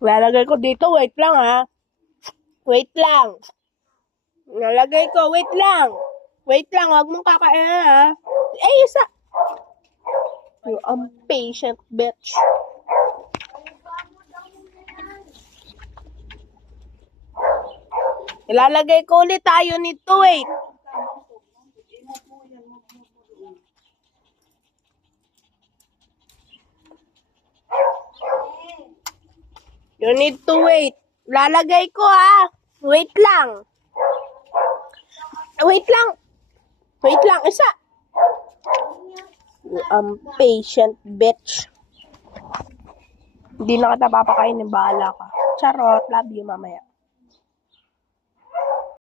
Lalagay ko dito, wait lang ha. Wait lang. Lalagay ko, wait lang. Wait lang, huwag mong kakain ha. Eh, isa. You impatient bitch. Ilalagay ko ulit tayo nito, wait. You need to wait. Lalagay ko ha. Wait lang. Wait lang. Wait lang, isa. You impatient bitch. Hindi na kita papakainin, bahala ka. Charot, love you mamaya.